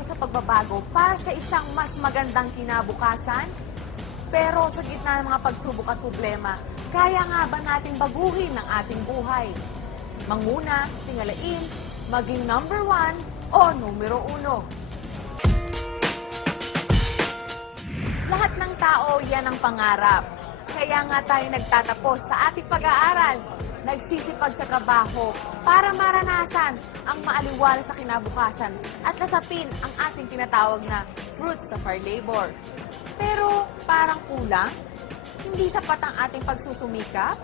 kilos sa pagbabago para sa isang mas magandang kinabukasan? Pero sa gitna ng mga pagsubok at problema, kaya nga ba nating baguhin ang ating buhay? Manguna, tingalain, maging number 1 o numero 1. Lahat ng tao, yan ang pangarap. Kaya nga tayo nagtatapos sa ating pag-aaral, nagsisipag sa trabaho para maranasan ang maaliwalas sa kinabukasan at nasapin ang ating tinatawag na fruits of our labor. Pero parang kulang? Hindi sapat ang ating pagsusumikap?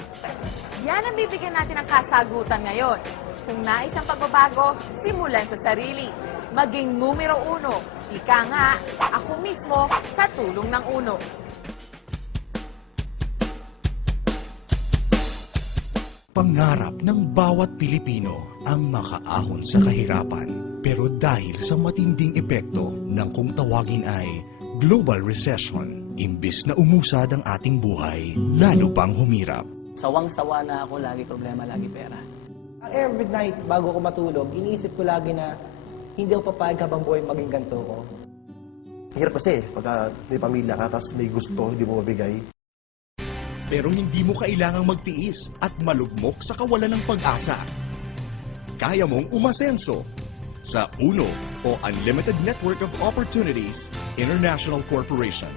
Yan ang bibigyan natin ng kasagutan ngayon. Kung nais ang pagbabago, simulan sa sarili. Maging numero 1. Ika nga, ako mismo sa tulong ng uno. Pangarap ng bawat Pilipino ang makaahon sa kahirapan. Pero dahil sa matinding epekto ng kung tawagin ay global recession, imbis na umusad ang ating buhay, lalo pang humirap. Sawang-sawa na ako, lagi problema, lagi pera. Every night, bago ako matulog, iniisip ko lagi na hindi ako papayag habang buhay maging ganito ko. Hirap kasi pagka may pamilya ka, tapos may gusto, hindi mo mabigay. Pero hindi mo kailangang magtiis at malugmok sa kawalan ng pag-asa. Kaya mong umasenso sa UNO o Unlimited Network of Opportunities International Corporation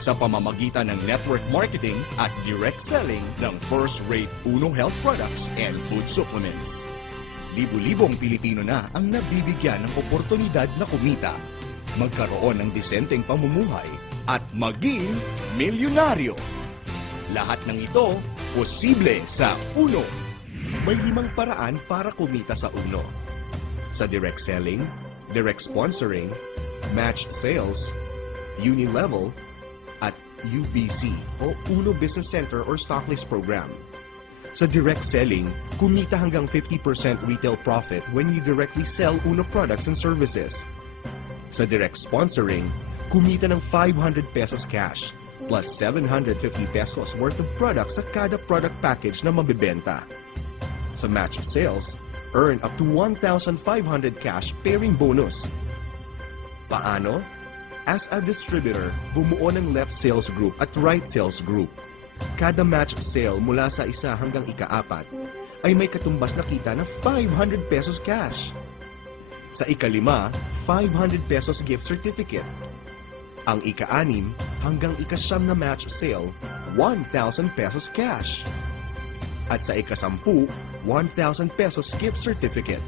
sa pamamagitan ng network marketing at direct selling ng first-rate UNO health products and food supplements. Libu-libong Pilipino na ang nabibigyan ng oportunidad na kumita, magkaroon ng disenteng pamumuhay at maging milyonaryo. Lahat ng ito, posible sa UNO. May 5 paraan para kumita sa UNO. Sa direct selling, direct sponsoring, matched sales, uni-level, at UBC o UNO Business Center or Stocklist Program. Sa direct selling, kumita hanggang 50% retail profit when you directly sell UNO products and services. Sa direct sponsoring, kumita ng 500 pesos cash plus 750 pesos worth of products sa kada product package na mabibenta. Sa match sales, earn up to 1,500 cash pairing bonus. Paano? As a distributor, bumuo ng left sales group at right sales group. Kada match sale mula sa 1 hanggang ika-4 ay may katumbas na kita na 500 pesos cash. Sa ika-5, 500 pesos gift certificate. Ang ika-6 hanggang ika-9 na match sale, 1,000 pesos cash. At sa ika-10, 1,000 pesos gift certificate.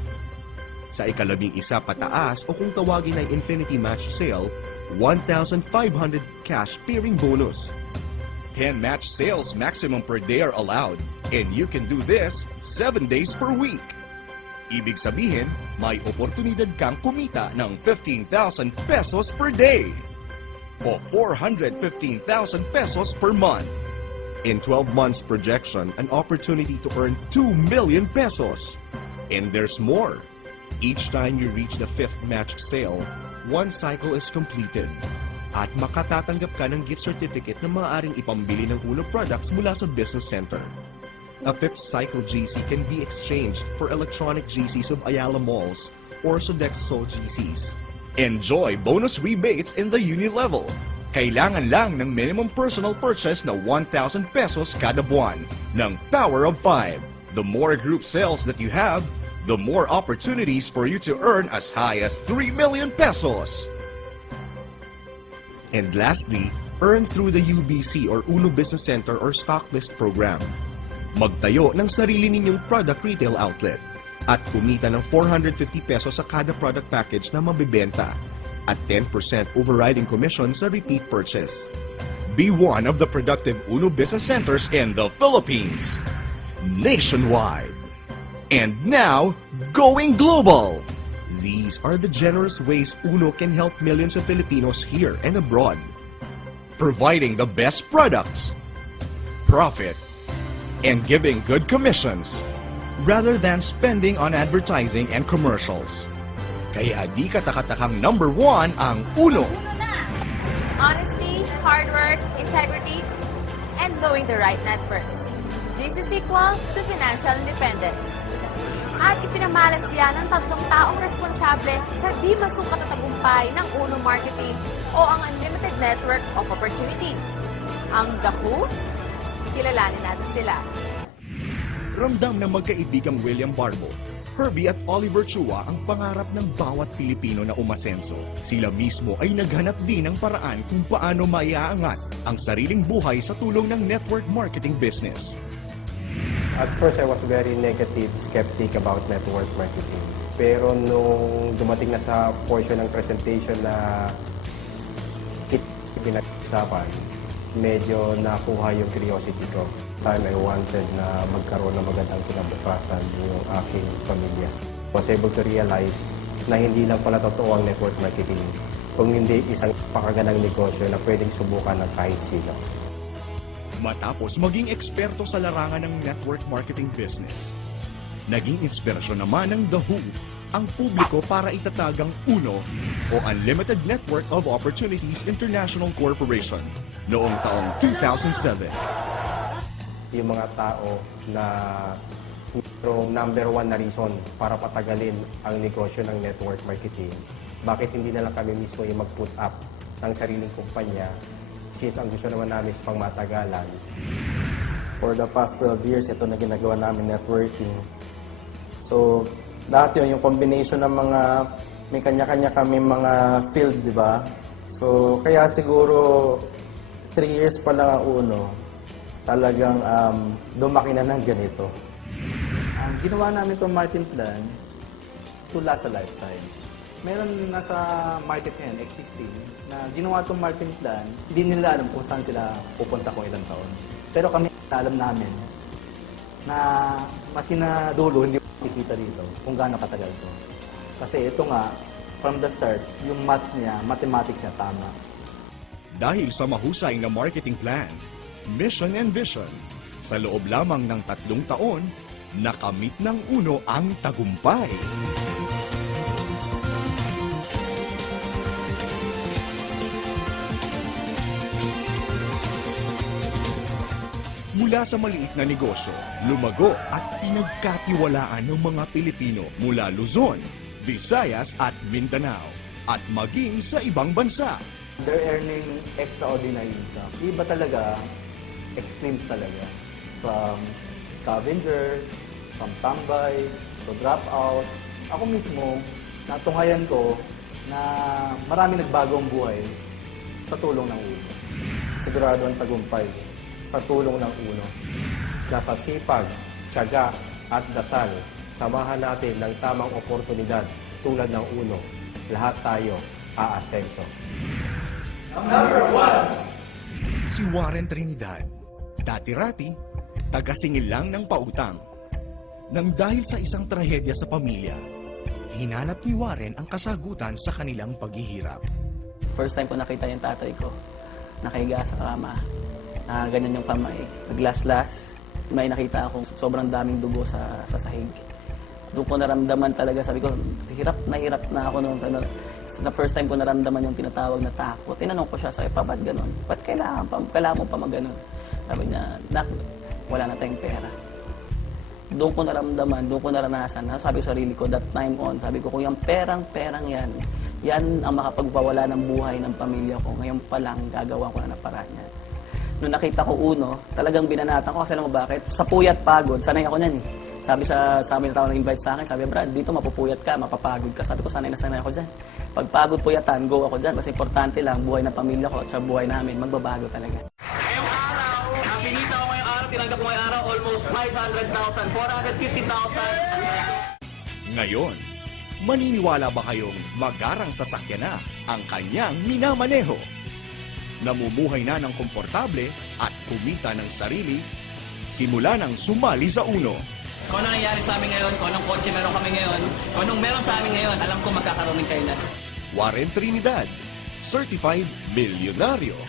Sa ika-11 pataas o kung tawagin ay Infinity Match Sale, 1,500 cash pairing bonus. 10 match sales maximum per day are allowed, and you can do this 7 days per week. Ibig sabihin, may oportunidad kang kumita ng 15,000 pesos per day o 415,000 pesos per month. In 12 months projection, an opportunity to earn 2 million pesos. And there's more. Each time you reach the 5th match sale, 1 cycle is completed. At makatatanggap ka ng gift certificate na maaaring ipambili ng UNO products mula sa Business Center. A 5th cycle GC can be exchanged for electronic GCs of Ayala Malls or Sodexo GCs. Enjoy bonus rebates in the uni level. Kailangan lang ng minimum personal purchase na 1,000 pesos kada buwan ng Power of 5. The more group sales that you have, the more opportunities for you to earn as high as 3 million pesos. And lastly, earn through the UBC or UNO Business Center or Stocklist Program. Magtayo ng sarili ninyong product retail outlet at kumita ng 450 pesos sa kada product package na mabibenta at 10% overriding commission sa repeat purchase. Be one of the productive UNO Business Centers in the Philippines, nationwide. And now, going global! These are the generous ways UNO can help millions of Filipinos here and abroad. Providing the best products, profit, and giving good commissions rather than spending on advertising and commercials. Kaya di katakatakang number 1 ang UNO. Honesty, hard work, integrity, and knowing the right networks. This is equal to financial independence. At ipinamalas yan ng 3 taong responsable sa di masukat na tagumpay tagumpay ng Uno Marketing o ang Unlimited Network of Opportunities. Ang The Who? Kilalanin natin sila. Ramdam ng magkaibigang William Barbo, Herbie at Oliver Chua ang pangarap ng bawat Pilipino na umasenso. Sila mismo ay naghanap din ng paraan kung paano maiaangat ang sariling buhay sa tulong ng network marketing business. At first, I was very negative, skeptic about network marketing. Pero nung dumating na sa portion ng presentation na pinag-usapan, medyo nakuha yung curiosity ko. Time I wanted na magkaroon ng magandang kinabukasan yung aking pamilya. Was able to realize na hindi lang pala totoo ang network marketing, kung hindi isang pakagandang negosyo na pwedeng subukan ng kahit sino. Matapos maging eksperto sa larangan ng network marketing business, naging inspirasyon naman ng The Who ang publiko para itatag ang UNO o Unlimited Network of Opportunities International Corporation noong taong 2007. Yung mga tao na mayroong number one na reason para patagalin ang negosyo ng network marketing, bakit hindi na lang kami mismo yung mag-put up ng sariling kumpanya since ang gusto naman namin is pang matagalan. For the past 12 years, ito na ginagawa namin networking. So, lahat yun, yung combination ng mga, may kanya-kanya kami mga field, di ba? So, kaya siguro 3 years pa lang ang UNO, talagang lumaki na ng ganito. Ang ginawa namin itong marketing plan to last a lifetime. Meron nasa market ngayon, existing, na ginawa itong marketing plan, hindi nila alam kung saan sila pupunta kung ilang taon. Pero kami, alam namin na maski na dulo, hindi makikita dito kung gaano katagal ito. Kasi ito nga, from the start, yung math niya, mathematics niya tama. Dahil sa mahusay na marketing plan, mission and vision, sa loob lamang ng 3 taon, nakamit ng UNO ang tagumpay. Mula sa maliit na negosyo, lumago at pinagkatiwalaan ng mga Pilipino mula Luzon, Visayas at Mindanao at maging sa ibang bansa. They're earning extraordinary income. Iba talaga, extreme talaga. From scavenger, from tambay, to drop out. Ako mismo, natunghayan ko na marami nagbago ang buhay sa tulong ng UNO. Sigurado ang tagumpay sa tulong ng UNO. Nasa sipag, tiyaga at dasal, samahan natin ng tamang oportunidad tulad ng UNO. Lahat tayo aasenso. Si Warren Trinidad, dati-rati, taga-singil lang ng pautang. Nang dahil sa isang trahedya sa pamilya, hinanap ni Warren ang kasagutan sa kanilang paghihirap. First time ko nakita yung tatay ko, nakahiga sa kama, na ganyan yung kamay, naglaslas. May nakita akong sobrang daming dugo sa sahig. Doon ko naramdaman talaga, sabi ko, hirap na ako noon. Na first time ko naramdaman yung tinatawag na takot. Tinanong ko siya, sabi pa, ba't ganun? Ba't kailangan mo pa mag-ganun? Sabi niya, nak, wala na tayong pera. Doon ko naramdaman, doon ko naranasan. Sabi ko sa sarili ko, that time on, sabi ko, kung yung perang yan, yan ang makapagpawala ng buhay ng pamilya ko. Ngayon pa lang, gagawa ko na ng paraan niya. Nung nakita ko UNO, talagang binanatan ko kasi alam mo bakit? Sa puyat pagod, sanay ako niyan eh. Sabi sa amin na tao nag-invite sa akin, sabi, Brad, dito mapupuyat ka, mapapagod ka. Sabi ko, sanay na sanay ako dyan. Pag pagod puyatan, go ako dyan. Kasi importante lang, buhay ng pamilya ko at sa buhay namin, magbabago talaga. Ngayong araw, ang pinita ko ngayong araw, tinanggap ko ngayong araw, almost 500,000, 450,000. Ngayon, maniniwala ba kayong magarang sasakyan na ang kanyang minamaneho? Namumuhay na ng komportable at kumita ng sarili, simula nang sumali sa UNO. Kung anong nangyayari sa amin ngayon, kung anong kotse meron kami ngayon, kung anong meron sa amin ngayon, alam ko magkakaroon din kayo na. Warren Trinidad, Certified Milyonaryo.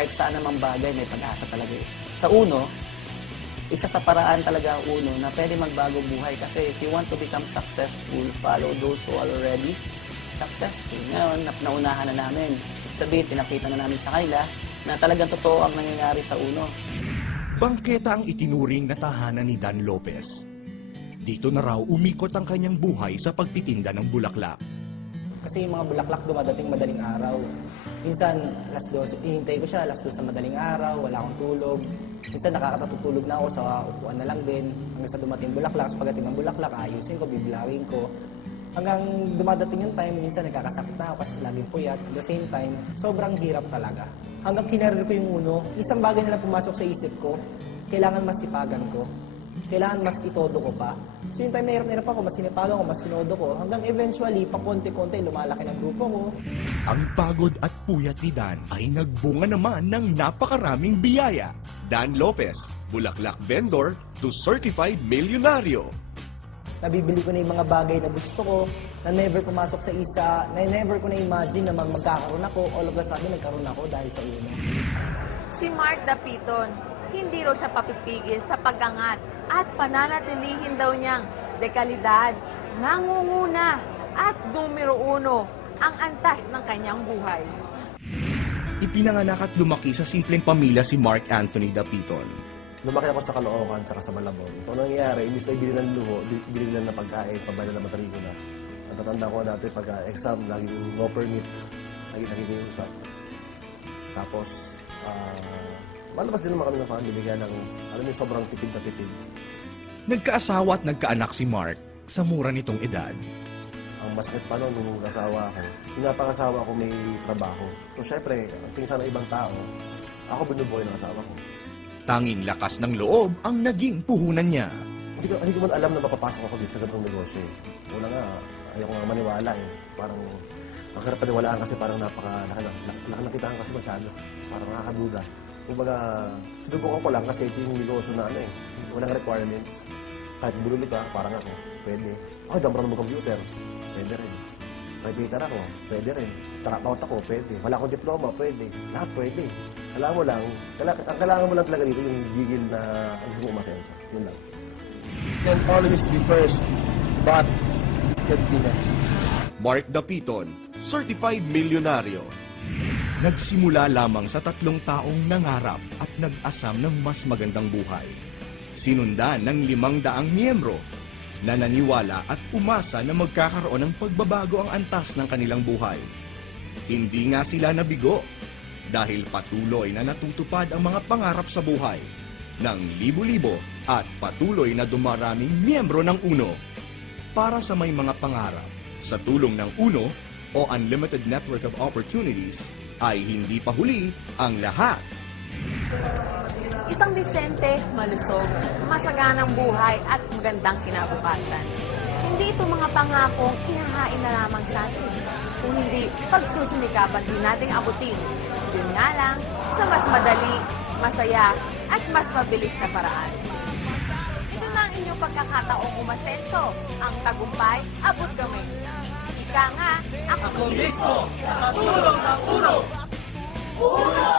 Kahit saan namang bagay, may pag-asa talaga eh. Sa UNO, isa sa paraan talaga ang UNO na pwede magbago buhay kasi if you want to become successful, follow those who are already successful. Ngayon, naunahan na namin. Sabihin, pinakita na namin sa kanila na talagang totoo ang nangyayari sa UNO. Bangketa ang itinuring na tahanan ni Dan Lopez. Dito na raw umikot ang kanyang buhay sa pagtitinda ng bulaklak. Kasi yung mga bulaklak dumadating madaling araw. Minsan, alas 2, ihintay ko siya, alas 2 sa madaling araw, wala akong tulog. Minsan nakakatutulog na ako sa upuan na lang din. Hanggang sa dumating bulaklak, pagdating ng bulaklak, ayusin ko, bibilawin ko. Hanggang dumadating yung time, minsan nagkakasakit na ako kasi laging puyat. At the same time, sobrang hirap talaga. Hanggang kinarir ko yung uno, isang bagay na lang pumasok sa isip ko, kailangan masipagan ko. Kailangan mas itodo ko pa. So yung time na hirap ako, mas sinipagan ko, mas sinodo ko. Hanggang eventually, pakonti-konti, lumalaki ng grupo ko. Ang pagod at puyat ni Dan ay nagbunga naman ng napakaraming biyaya. Dan Lopez, bulaklak vendor to certified milyonaryo. Nabibili ko na yung mga bagay na gusto ko, na never pumasok sa isa, na never ko na-imagine na magkakaroon ako. All of a sudden, nagkaroon ako dahil sa uno. Si Mark Dapiton, hindi raw siya papipigil sa pag-angat at pananatilihin daw niyang dekalidad, nangunguna at numero uno ang antas ng kanyang buhay. Ipinanganak at lumaki sa simpleng pamilya si Mark Anthony Dapiton. Lumaki ako sa Caloocan tsaka sa Malabon. Ang nangyayari, imbis na ibili ng luho, bili na ng pagkain, pabala na matrikula. Ang tatanda ko dati pagka-exam, laging no permit. Nakikiusap. Tapos, malabas din naman kami ng family, kaya lang, alam mo, sobrang tipid na tipid. Nagkaasawa at nagkaanak si Mark sa mura nitong edad. Ang masakit pa noon, nung nag-asawa ako, yung napangasawa ko may trabaho. So, syempre, ang tingin sa ibang tao, ako binubuhay ng asawa ko. Tanging lakas ng loob ang naging puhunan niya. Hindi ko man alam na mapapasok ako dito sa ganitong negosyo. Una nga, ayoko nga maniwala eh. Parang, ang hirap paniwalaan kasi parang nakitaan kasi masyado. Parang nakakaduda. Kumbaga, sinubukan ko lang kasi ito yung negosyo na ano eh. Walang requirements. Kahit bululi ka, parang ako, pwede. Okay, damra naman computer, pwede rin. Private ako, pwede rin. Trap-out ako, pwede. Wala akong diploma, pwede. Lahat pwede. Kailangan mo lang, ang kailangan mo lang talaga dito yung gigil na ang gusto mo umasenso. Yun lang. Can always be first, but can be next. Mark Dapiton, certified milyonaryo. Nagsimula lamang sa 3 taong nangarap at nag-asam ng mas magandang buhay. Sinundan ng 500 miyembro na naniwala at umasa na magkakaroon ng pagbabago ang antas ng kanilang buhay. Hindi nga sila nabigo dahil patuloy na natutupad ang mga pangarap sa buhay ng libo-libo at patuloy na dumaraming miyembro ng UNO. Para sa may mga pangarap, sa tulong ng UNO o Unlimited Network of Opportunities, ay hindi pa huli ang lahat. Isang disente, malusog, masaganang buhay at magandang kinabukasan. Hindi ito mga pangakong ihahain na lamang sa atin, kung hindi pagsusumikapan din nating abutin. Yun nga lang, sa mas madali, masaya, at mas mabilis na paraan. Ito na ang inyong pagkakataong umasenso. Ang tagumpay, abot kami. Ika nga, ako mismo, sa tulong ng UNO! UNO!